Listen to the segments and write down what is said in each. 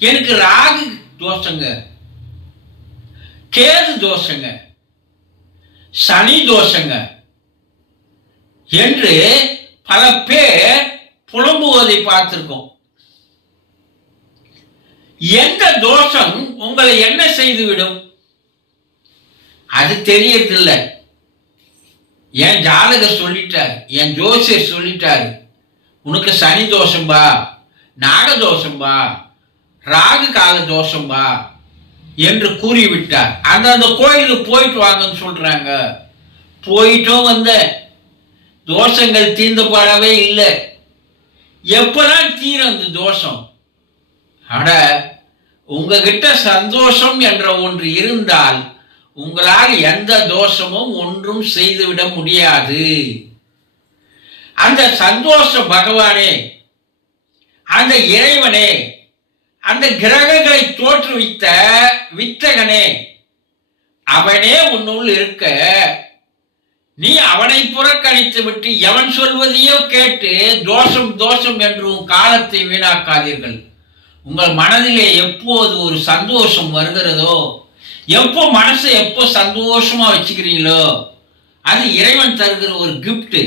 எனக்கு ராகு தோஷங்க, கேது தோஷங்க, சனி தோஷங்க என்று பல பேர் புலம்புவதை பார்த்திருக்கோம். எந்த தோஷம் உங்களை என்ன செய்துவிடும் அது தெரியறதில்லை. என் ஜாதகர் சொல்லிட்டார், என் ஜோசியர் சொல்லிட்டாரு, உனக்கு சனி தோஷம்பா, நாக தோஷம்பா, ராகு கால தோஷம்பா என்று கூறிவிட்டார். அந்த கோயிலுக்கு போயிட்டு வாங்கன்னு சொல்றாங்க. போயிட்டும் வந்த தோஷங்கள் தீர்ந்தப்படவே இல்லை. எப்பதான் தீரும் அந்த தோஷம்? அட, உங்ககிட்ட சந்தோஷம் என்ற ஒன்று இருந்தால் உங்களால் எந்த தோஷமும் ஒன்றும் செய்துவிட முடியாது. அந்த சந்தோஷ பகவானே, அந்த இறைவனே, அந்த கிரகங்களை தோற்றுவித்த வித்தகனே, அவனே உன்னுள் இருக்க நீ அவனை புறக்கணித்து விட்டு எவன் சொல்வதையோ கேட்டு தோஷம் தோஷம் என்று உன் காலத்தை வீணாக்காதீர்கள். உங்கள் மனதிலே எப்போது ஒரு சந்தோஷம் வருகிறதோ, எப்போ மனசை எப்போ சந்தோஷமா வச்சுக்கிறீங்களோ, அது இறைவன் தருகிற ஒரு கிஃப்ட்.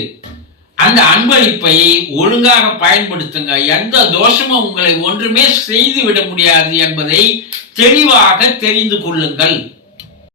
அந்த அன்பளிப்பை ஒழுங்காக பயன்படுத்துங்க. எந்த தோஷமும் உங்களை ஒன்றுமே செய்து விட முடியாது என்பதை தெளிவாக தெரிந்து கொள்ளுங்கள்.